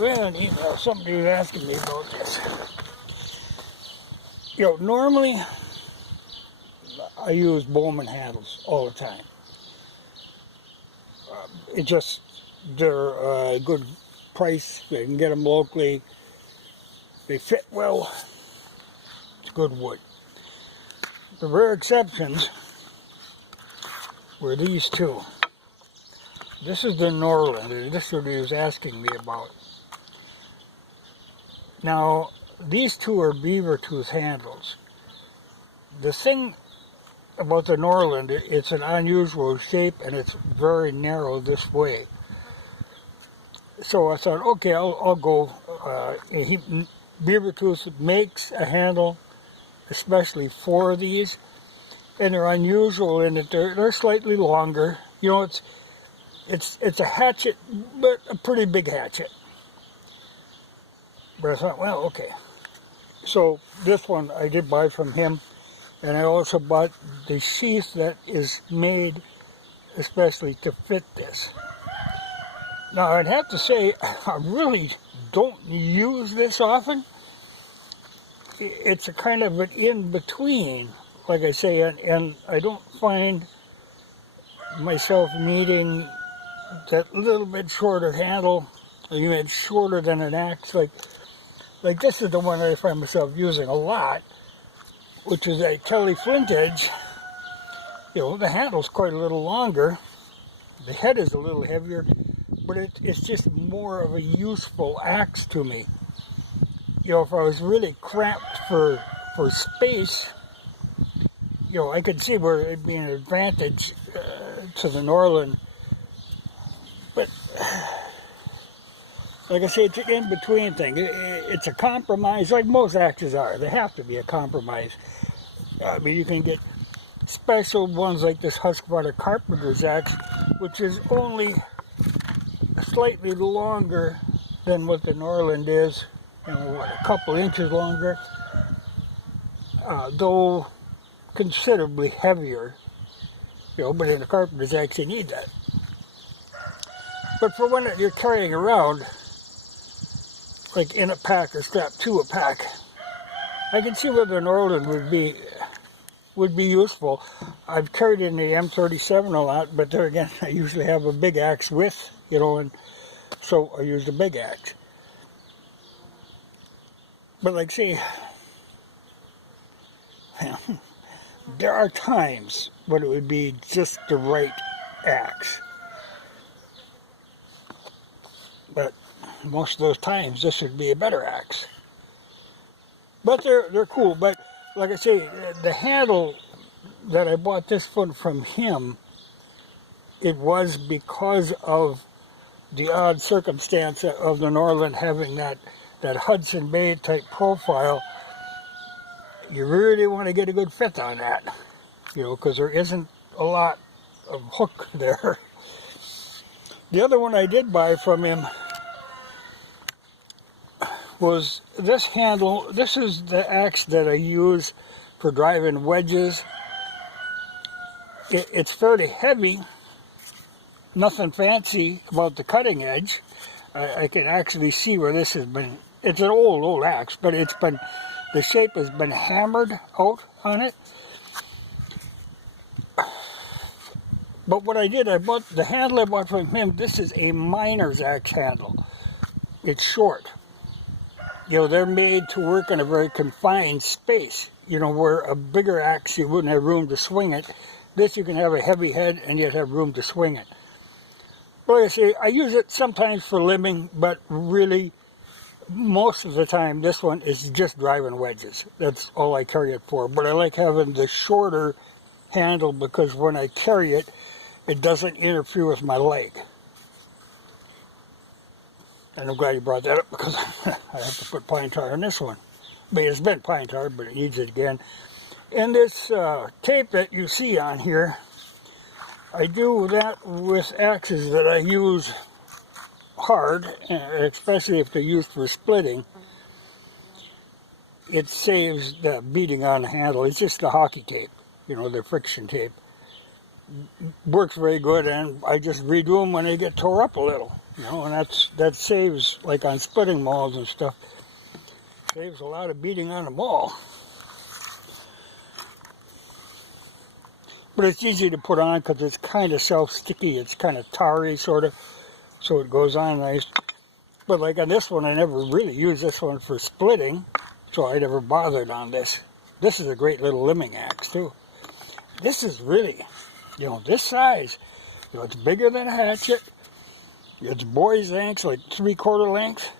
Well, an email, somebody was asking me about this. Normally I use Bowman handles all the time. They're a good price. They can get them locally. They fit well. It's good wood. The rare exceptions were these two. This is the Norland, and this is what he was asking me about. Now, these two are Beaver Tooth handles. The thing about the Norland, it's an unusual shape and it's very narrow this way. So I thought, okay, I'll go. Beaver Tooth makes a handle especially for these, and they're unusual in that they're slightly longer. It's a hatchet, but a pretty big hatchet. But I thought, well, okay. So this one I did buy from him, and I also bought the sheath that is made especially to fit this. Now I'd have to say, I really don't use this often. It's a kind of an in-between, like I say, and I don't find myself needing that little bit shorter handle, or even shorter than an axe. Like this is the one that I find myself using a lot, which is a Kelly flint edge. The handle's quite a little longer, the head is a little heavier, but it's just more of a useful axe to me. If I was really cramped for space, I could see where it'd be an advantage to the Norland. But like I say, it's an in-between thing. It's a compromise, like most axes are. They have to be a compromise. I mean, you can get special ones like this Husqvarna Carpenter's axe, which is only slightly longer than what the Norland is. A couple inches longer, though considerably heavier. But in a carpenter's axe, you need that. But for when you're carrying around, like in a pack or strapped to a pack, I can see where the Norland would be useful. I've carried in the M37 a lot, but there again, I usually have a big axe with, and so I use the big axe. But like, see, there are times when it would be just the right axe. But most of those times, this would be a better axe. But they're cool. But like I say, the handle that I bought this one from him, it was because of the odd circumstance of the Norland having that Hudson Bay type profile. You really want to get a good fit on that, because there isn't a lot of hook there. The other one I did buy from him was this handle. This is the axe that I use for driving wedges. It's fairly heavy, nothing fancy about the cutting edge. I can actually see where this has been. It's an old axe, but the shape has been hammered out on it. But what I did, I bought the handle I bought from him. This is a miner's axe handle. It's short. They're made to work in a very confined space. Where a bigger axe, you wouldn't have room to swing it. This, you can have a heavy head and yet have room to swing it. But like I say, I use it sometimes for limbing, but really, most of the time, this one is just driving wedges. That's all I carry it for. But I like having the shorter handle because when I carry it, it doesn't interfere with my leg. And I'm glad you brought that up because I have to put pine tar on this one. I mean, it's been pine tar, but it needs it again. And this tape that you see on here, I do that with axes that I use hard, especially if they're used for splitting. It saves the beating on the handle. It's just the hockey tape, the friction tape. Works very good, and I just redo them when they get tore up a little. You know, and that saves, like on splitting mauls and stuff, saves a lot of beating on the maul. But it's easy to put on because it's kind of self-sticky. It's kind of tarry, sort of, so it goes on nice. But like on this one, I never really used this one for splitting, so I never bothered on this. This is a great little limbing axe, too. This is really, you know, this size. You know, it's bigger than a hatchet. It's boy's length, like 3/4 length.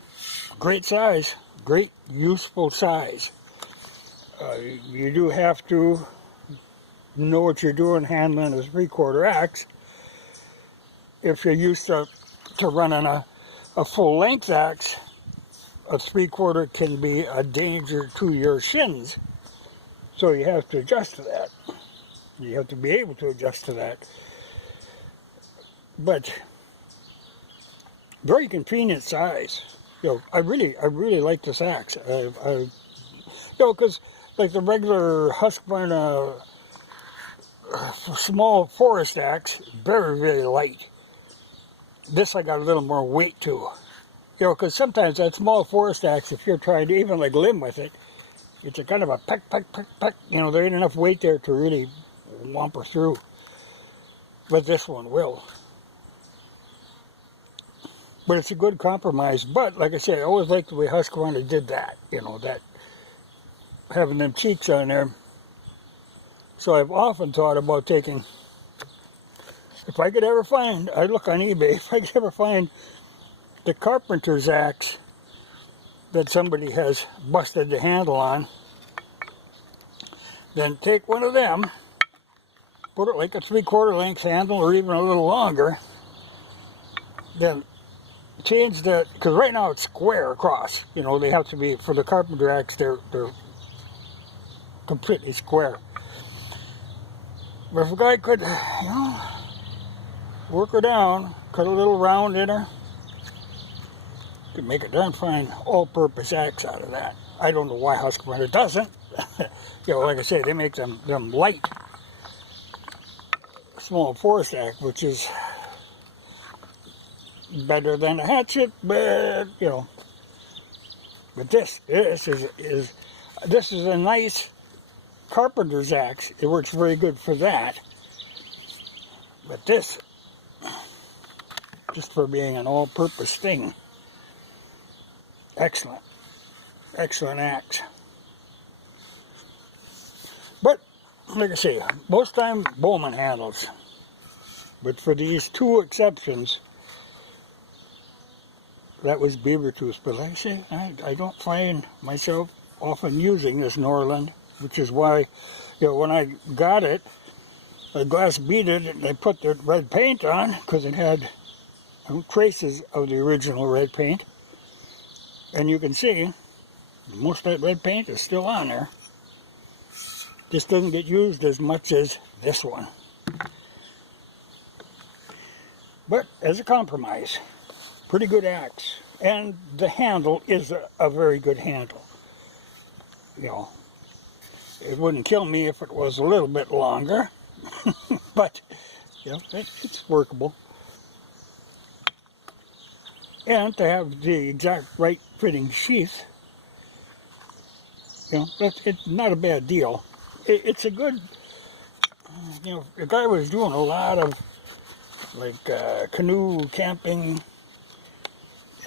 Great size. Great useful size. You do have to know what you're doing handling a 3/4 axe. If you're used to running a full length axe, a 3/4 can be a danger to your shins. So you have to adjust to that. You have to be able to adjust to that. But very convenient size. You know, I really like this axe. You know, because like the regular Husqvarna small forest axe, very light. This I got a little more weight to. You know, because sometimes that small forest axe, if you're trying to even like limb with it, it's a kind of a peck. You know, there ain't enough weight there to really whomper through. But this one will. But it's a good compromise. But like I say, I always liked the way Husqvarna did that. You know, that having them cheeks on there. So I've often thought about taking, if I could ever find, I look on eBay, if I could ever find the carpenter's axe that somebody has busted the handle on, then take one of them, put it like a 3/4 length handle or even a little longer, then change that, because right now it's square across. You know, they have to be, for the carpenter axe, they're completely square. But if a guy could, you know, work her down, cut a little round in her, could make a darn fine all-purpose axe out of that. I don't know why Husqvarna doesn't. You know, like I say, they make them light, small forest axe, which is better than a hatchet, but you know. But this is a nice carpenter's axe. It works very good for that. But this, just for being an all-purpose thing, excellent axe. But like I say, most time Bowman handles. But for these two exceptions, that was Beaver Tooth. But like I say, I don't find myself often using this Norland, which is why, you know, when I got it, I glass beaded it and I put the red paint on because it had traces of the original red paint. And you can see most of that red paint is still on there. Just doesn't get used as much as this one. But as a compromise, pretty good axe. And the handle is a very good handle. You know, it wouldn't kill me if it was a little bit longer. But, you know, it's workable. And to have the exact right fitting sheath, you know, it's not a bad deal. It's a good, you know, if I was doing a lot of like canoe camping,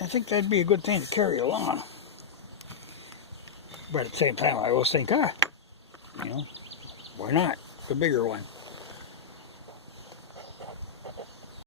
I think that'd be a good thing to carry along. But at the same time, I always think, you know, why not? The bigger one.